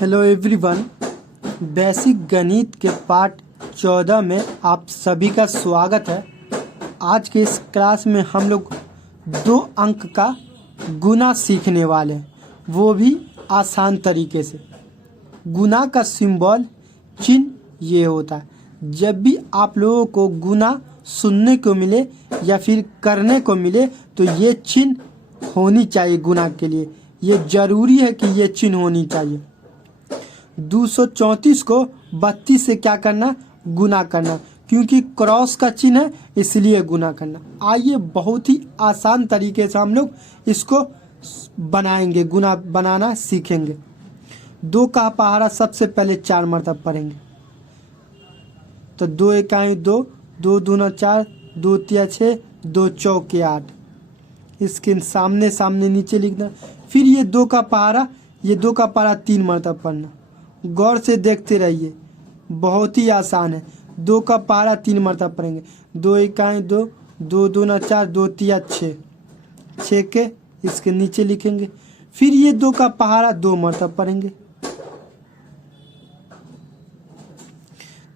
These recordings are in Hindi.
Hello everyone. बेसिक गणित के पार्ट 14 में आप सभी का स्वागत है। आज के इस क्लास में हम लोग 2 अंक का गुना सीखने वाले हैं, वो भी आसान तरीके से। गुना का सिंबल चिन्ह ये होता है। जब भी आप लोगों को गुना सुनने को मिले या फिर करने को मिले तो ये चिन्ह होनी चाहिए। गुना के लिए ये ज़रूरी है कि ये चिन्ह होनी चाहिए। 234 को 32 से क्या करना, गुना करना, क्योंकि क्रॉस का चिन्ह है इसलिए गुना करना। आइए बहुत ही आसान तरीके से हम लोग इसको बनाएंगे, गुना बनाना सीखेंगे। 2 का पहाड़ा सबसे पहले 4 मरतब पढ़ेंगे। तो 2 एकाई 2, 2 दूना 4, 2 तिया 6, 2 चौके 8। इसके सामने सामने नीचे लिखना। फिर ये 2 का पहाड़ा, ये 2 का पहाड़ा 3 मरतब पढ़ना। गौर से देखते रहिए, बहुत ही आसान है। 2 का पहाड़ा 3 मरतब पढ़ेंगे। 2 इकाई 2, 2 दूना 4, 2 तिया 6, 6 के इसके नीचे लिखेंगे। फिर ये 2 का पहाड़ा 2 मरतब पढ़ेंगे।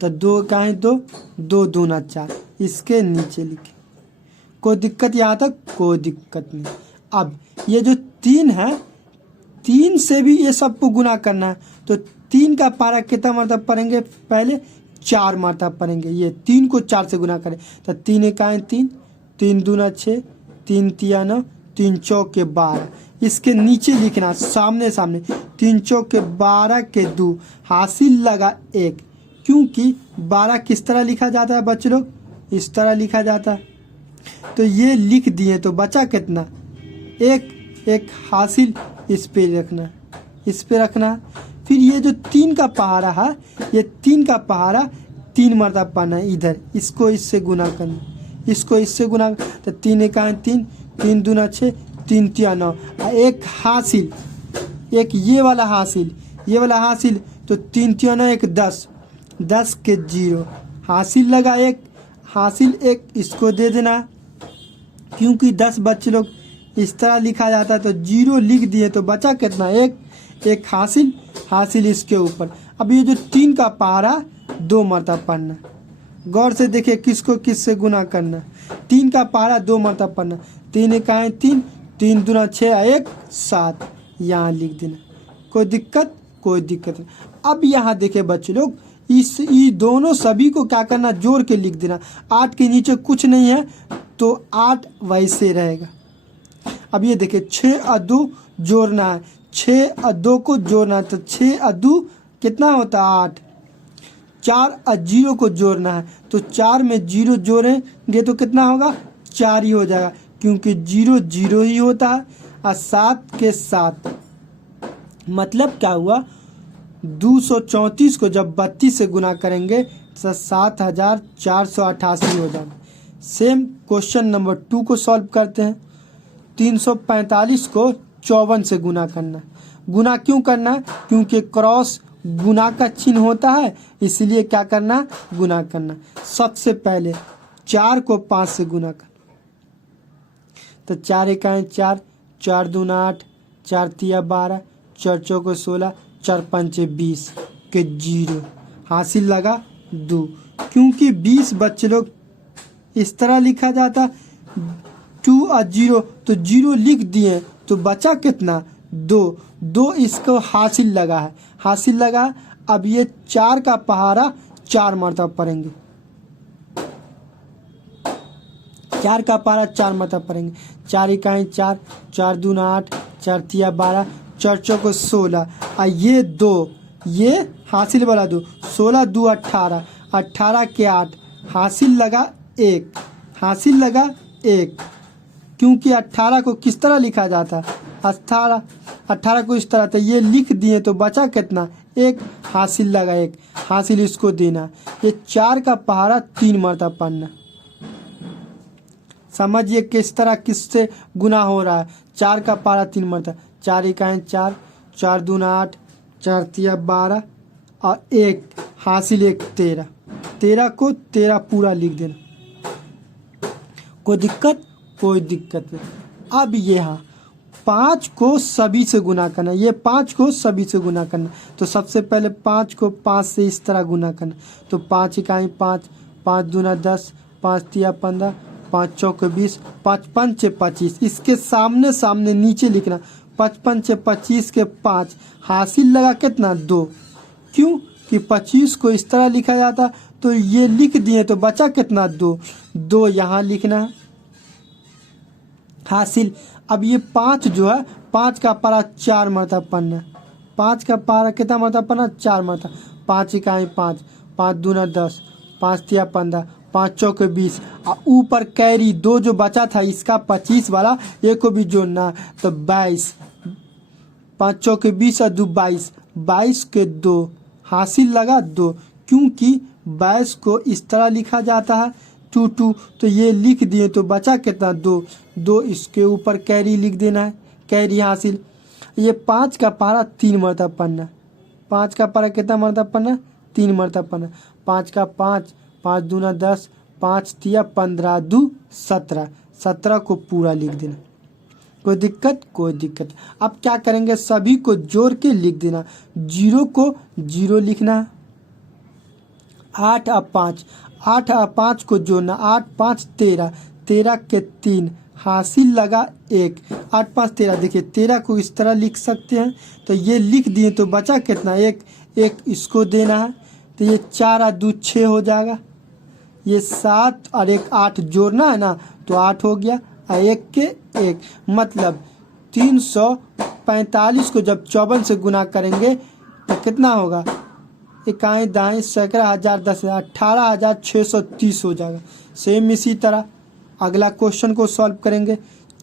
तो 2 इकाई 2, 2 दूना 4, इसके नीचे लिखें। कोई दिक्कत यहाँ तक? कोई दिक्कत नहीं। अब ये जो 3 है, 3 से भी ये सबको गुना करना है। तो 3 का पहाड़ा कितना मरतब पढ़ेंगे? पहले 4 मरतब पढ़ेंगे। ये 3 को 4 से गुना करें तो 3 इकाई 3, 3 दूना 6, 3 तिया 9, 3 चौके 12। इसके नीचे लिखना सामने सामने। 3 चौके 12 के 2 हासिल लगा 1। क्योंकि 12 किस तरह लिखा जाता है बच्चे लोग? इस तरह लिखा जाता है। तो ये लिख दिए तो बचा कितना? एक हासिल इस पे रखना, इस पे रखना। फिर ये जो 3 का पहाड़ा है, ये 3 का पहाड़ा 3 मरतब पढ़ना है। इधर इसको इससे गुना करना, इसको इससे गुना। तो 3 इकाई 3, 3 दूना 6, 3 तिया 9, एक हासिल, एक ये वाला हासिल, ये वाला हासिल। तो 3 तिया 9 एक 10, 10 के 0 हासिल लगा 1, हासिल 1 इसको दे देना। क्योंकि 10 बच्चे लोग इस तरह लिखा जाता है तो 0 लिख दिए तो बचा कितना? एक हासिल, हासिल इसके ऊपर। अब ये जो 3 का पहाड़ा 2 मरतब पढ़ना। गौर से देखिए किसको किससे गुना करना। 3 का पहाड़ा 2 मरतब पढ़ना। 3 इकाई 3, 3 दूना 6, 1 7, यहाँ लिख देना। कोई दिक्कत? कोई दिक्कत नहीं। अब यहाँ देखिए बच्चे लोग, इस दोनों सभी को क्या करना? जोड़ के लिख देना। 8 के नीचे कुछ नहीं है तो 8 वैसे रहेगा। अब ये देखिए 6 और 2 जोड़ना है, 6 और 2 को जोड़ना है। तो 6 और 2 कितना होता है? 8। 4 और 0 को जोड़ना है तो 4 में 0 जोड़ेंगे तो कितना होगा? 4 ही हो जाएगा, क्योंकि 0 0 ही होता है। और 7 के 7 मतलब क्या हुआ? 234 को जब 32 से गुना करेंगे तो 7488 हो जाएगा। सेम क्वेश्चन नंबर 2 को सॉल्व करते हैं। 345 को 54 से गुना करना। गुना क्यों करना? क्योंकि क्रॉस गुना का चिन्ह होता है, इसलिए क्या करना? गुना करना। सबसे पहले 4 को 5 से गुना करना। तो 4 इकाई 4, 4 दूना 8, 4 तिया 12, 4 चौके 16, 4 पंचे 20 के 0 हासिल लगा 2। क्योंकि 20 बच्चे लोग इस तरह लिखा जाता 2 और 0, तो 0 लिख दिए तो बचा कितना? 2 इसको हासिल लगा है, हासिल लगा। अब ये 4 का पहाड़ा 4 मरतब पढ़ेंगे। 4 का पहाड़ा 4 मरतब पढ़ेंगे। 4 इकाई 4, 4 दूना 8, 4 तिया 12, 4 चौके 16, और ये 2, ये हासिल वाला 2, 16 2 18, 18 के 8 हासिल लगा 1, हासिल लगा 1। क्योंकि 18 को किस तरह लिखा जाता? 18 को इस तरह। तो ये लिख दिए तो बचा कितना? 1 हासिल लगा 1, हासिल इसको देना। ये 4 का पहाड़ा 3 मरतब पढ़ना। समझिए किस तरह किससे गुना हो रहा है। 4 का पहाड़ा 3 मरतब। 4 इकाई 4, 4 दूना 8, 4 तिया 12 और 1 हासिल 1 13। 13 को 13 पूरा लिख देना। कोई दिक्कत? कोई दिक्कत नहीं। अब यहाँ 5 को सभी से गुना करना, ये 5 को सभी से गुना करना। तो सबसे पहले 5 को 5 से इस तरह गुना करना। तो 5 इकाई 5, 5 दूना 10, 5 तिया 15, 5 चौके 20, 5 पंचे 25। इसके सामने सामने नीचे लिखना 5 पंचे 25 के 5 हासिल लगा कितना 2। क्यों कि 25 को इस तरह लिखा जाता, तो ये लिख दिए तो बचा कितना 2। 2 यहाँ लिखना है हासिल। अब ये 5 जो है 5 का पारा 4 मरतबा पढ़ना। 5 का पारा कितना मरतबा पढ़ना 4 मरतबा। 5 इकाई 5, 5 दूना 10, 5 तिया 15, 5 चौके 20 और ऊपर कैरी 2 जो बचा था इसका 25 वाला ये को भी जोड़ना। तो 22, 5 चौके 20 और 2 22, 22 के 2 हासिल लगा 2। क्योंकि 22 को इस तरह लिखा जाता है 2 2, तो ये लिख दिए तो बचा कितना 2 2। इसके ऊपर कैरी लिख देना है, कैरी हासिल। ये 5 का पारा 3 मरतबा पढ़ना। 5 का पारा कितना मरतबा पढ़ना 3 मरतबा पढ़ना। 5 का 5, 5 दूना 10, 5 तिया 15, 2 17, 17 को पूरा लिख देना। कोई दिक्कत कोई दिक्कत। अब क्या करेंगे सभी को जोड़ के लिख देना। 0 को 0 लिखना। 8 और 5, 8 और 5 को जोड़ना। 8 5 13, 13 के 3 हासिल लगा 1। 8 5 13, देखिए 13 को इस तरह लिख सकते हैं। तो ये लिख दिए तो बचा कितना 1, 1 इसको देना है। तो ये 4 और 2 6 हो जाएगा। ये 7 और 1 8 जोड़ना है ना, तो 8 हो गया और 1 के 1, मतलब 345 को जब 54 से गुना करेंगे तो कितना होगा इकाई दाएं सैकड़ा हजार 10,000 18,630 हो जाएगा। सेम इसी तरह अगला क्वेश्चन को सॉल्व करेंगे।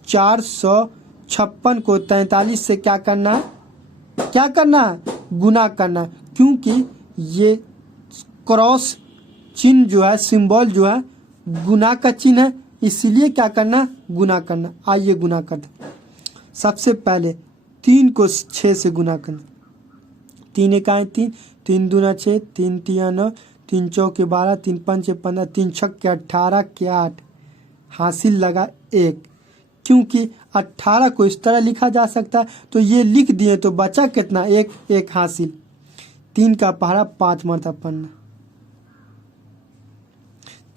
456 को 43 से क्या करना है गुना करना। क्योंकि ये क्रॉस चिन्ह जो है सिंबल जो है गुना का चिन्ह है, इसलिए क्या करना गुना करना। आइए गुना कर दे। सबसे पहले 3 को 6 से गुना करना। 3 इकाई 3, 3 दूना 6, 3 तिया 9, 3 चौके 12, 3 पंचे 15, 3 छक्के 18 के 8 हासिल लगा 1। क्योंकि 18 को इस तरह लिखा जा सकता है, तो ये लिख दिए तो बचा कितना 1 1 हासिल। 3 का पहाड़ा 5 मरतबा पढ़ना।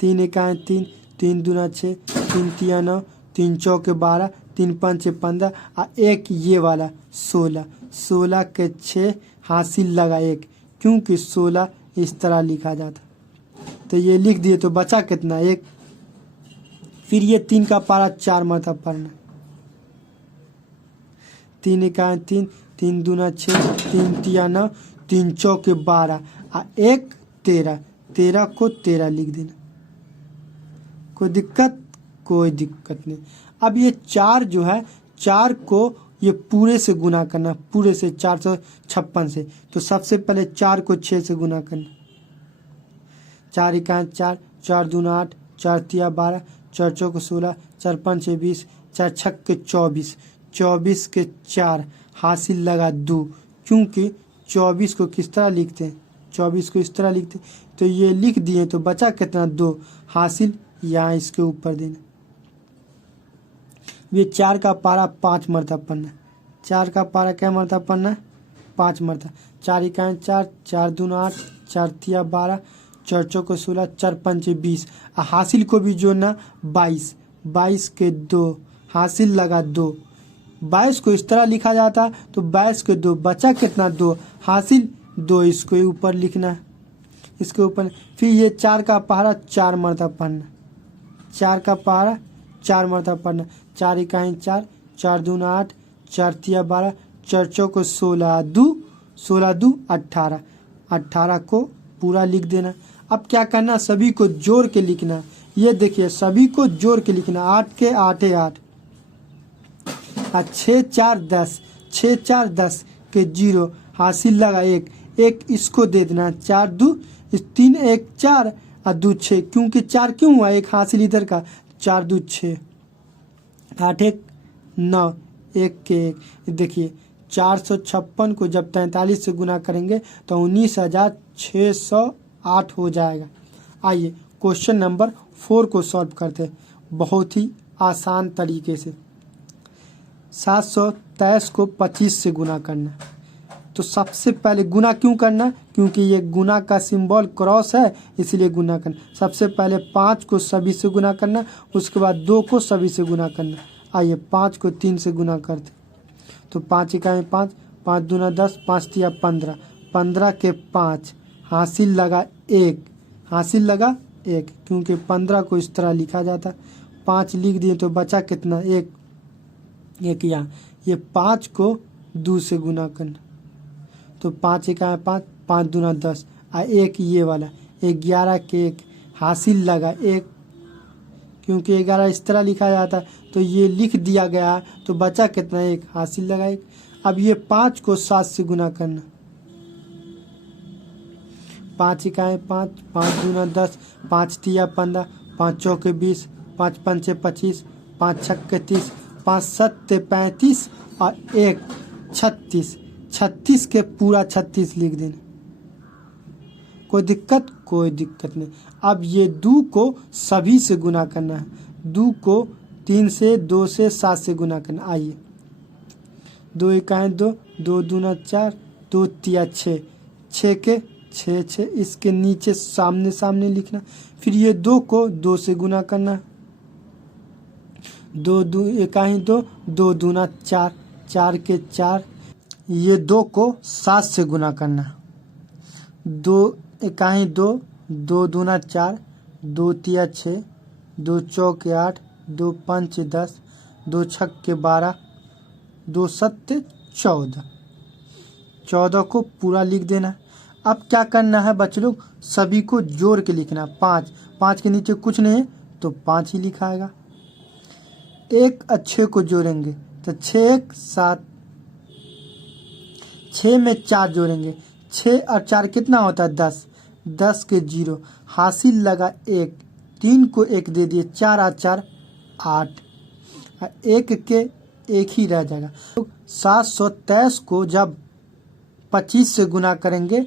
3 इकाई 3, 3 दूना 6, 3 तिया 9, 3 चौके 12, 3 पंचे 15 और 1 ये वाला 16, 16 के 6 हासिल लगा 1। क्योंकि 16 इस तरह लिखा जाता, तो ये लिख दिए तो बचा कितना 1। फिर ये 3 का पारा 4 मरतबा पढ़ना। 3 इकाई 3, 3 दूना 6, 3 तिया 9, 3 चौके 12 और 1 13, 13 को 13 लिख देना। कोई दिक्कत नहीं। अब ये 4 जो है 4 को ये पूरे से गुना करना, पूरे से 456 से। तो सबसे पहले 4 को 6 से गुना करना। 4 इकाई 4, 4 दूना 8, 4 तिया 12, 4 चौके 16, 4 पंचे 20, 4 छक्के 24, 24 के 4 हासिल लगा 2। क्योंकि 24 को किस तरह लिखते हैं 24 को इस तरह लिखते हैं, तो ये लिख दिए तो बचा कितना 2 हासिल, यहाँ इसके ऊपर देना। ये 4 का पारा 5 मरतबा पढ़ना। 4 का पारा क्या मरतबा पढ़ना 5 मरतबा। 4 इकाई 4, 4 दूना 8, 4 तिया 12, 4 चौके 16, 4 पंचे 20 और हासिल को भी जोड़ना 22, 22 के 2 हासिल लगा 2। 22 को इस तरह लिखा जाता, तो 22 के 2 बचा कितना 2 हासिल 2, इसको ऊपर लिखना है, इसके ऊपर। फिर ये 4 का पहाड़ा 4 मरतबा पढ़ना। 4 का पहाड़ा 4 मरतबा पढ़ना। 4 इकाई 4, 4 दूना 8, 4 तिया 12, 4 चौके 16 2, 16 2 18, 18 को पूरा लिख देना। अब क्या करना सभी को जोड़ के लिखना। ये देखिए सभी को जोड़ के लिखना। 8 के 8 8 और 6 4 10, 6 4 10 के 0 हासिल लगा 1, 1 इसको दे देना। 4 2 3 1 4 और 2 6, क्योंकि 4 क्यों हुआ 1 हासिल इधर का, 4 2 6, 8 1 9, 1 के 1। देखिए 456 को जब 43 से गुना करेंगे तो 19,608 हो जाएगा। आइए क्वेश्चन नंबर 4 को सॉल्व करते हैं बहुत ही आसान तरीके से। 723 को 25 से गुना करना है। तो सबसे पहले गुना क्यों करना, क्योंकि ये गुना का सिंबल क्रॉस है इसलिए गुना करना। सबसे पहले 5 को सभी से गुना करना, उसके बाद 2 को सभी से गुना करना। आइए 5 को 3 से गुना करते, तो 5 इकाई 5, 5 दूना 10, 5 तिया 15, 15 के 5 हासिल लगा 1, हासिल लगा 1, क्योंकि 15 को इस तरह लिखा जाता। 5 लिख दिए तो बचा कितना, 1, 1 यहाँ। ये 5 को 2 से गुना करना, तो 5 इकाई 5, 5 दूना 10, 1 ये वाला 11 के 1 हासिल लगा 1, क्योंकि 11 इस तरह लिखा जाता है तो ये लिख दिया गया है, तो बचा कितना, 1 हासिल लगा 1। अब ये 5 को 7 से गुना करना, 5 इकाई 5, 5 दूना 10, 5 तिया 15, 5 चौके 20, 5 पंचे 25, 5 छक्के 30, 5 सत्ते 35 और 1 36, 36 के पूरा 36 लिख देना। कोई दिक्कत, कोई दिक्कत नहीं। अब ये 2 को सभी से गुना करना है, 2 को 3 से, 2 से, 7 से गुना करना। आइए 2 इकाई 2, 2 दूना 4, 2 तिया 6, 6 के 6 6, इसके नीचे सामने सामने लिखना। फिर ये 2 को 2 से गुना करना, 2 इकाई 2, 2 दूना 4, 4 के 4, ये 2 को 7 से गुना करना, 2 इकाई 2, 2 दूना 4, 2 तिया 6, 2 चौके 8, 2 पंच 10, 2 छक्के 12, 2 सत्ते 14, 14 को पूरा लिख देना। अब क्या करना है बच्चे लोग, सभी को जोड़ के लिखना। 5, 5 के नीचे कुछ नहीं है तो 5 ही लिखा आएगा। 1 और 6 को जोड़ेंगे तो 6 1 7, 6 में 4 जोड़ेंगे, 6 और 4 कितना होता है 10, 10 के 0 हासिल लगा 1, 3 को 1 दे दिए, 4 और 4 8, 1 के 1 ही रह जाएगा। तो 723 को जब 25 से गुना करेंगे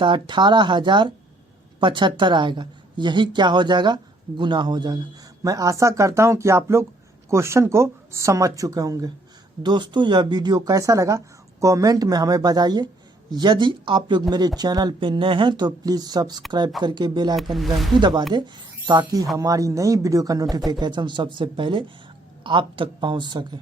तो 18,075 आएगा। यही क्या हो जाएगा, गुना हो जाएगा। मैं आशा करता हूँ कि आप लोग क्वेश्चन को समझ चुके होंगे। दोस्तों यह वीडियो कैसा लगा कमेंट में हमें बताइए। यदि आप लोग मेरे चैनल पे नए हैं तो प्लीज़ सब्सक्राइब करके बेल आइकन घंटी दबा दें, ताकि हमारी नई वीडियो का नोटिफिकेशन सबसे पहले आप तक पहुंच सके।